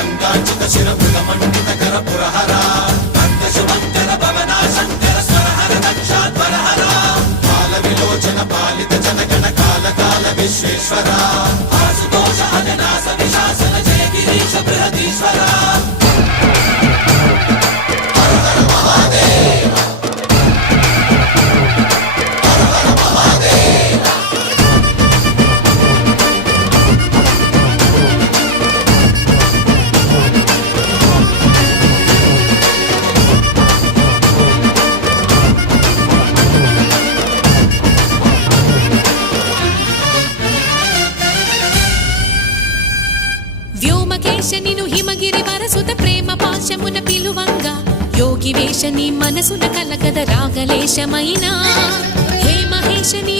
గంగాచిత శిరమృగమండిత కర పురహర భక్త శుభంకర భవనా శంకర స్వరహర దక్షాధ్వరహర కాల విలోచన పాలిత జనగణ కాల కాల విశ్వేశ్వర ఆశుతోష అజనాస విశాసన జయ గిరీశ బృహదీశ్వర వ్యోమకేశనిను హిమగిరి వరసుత ప్రేమ పాశమున పిలువంగా యోగి వేషని మనసున కలగద రాగలేశమైనా హే మహేశని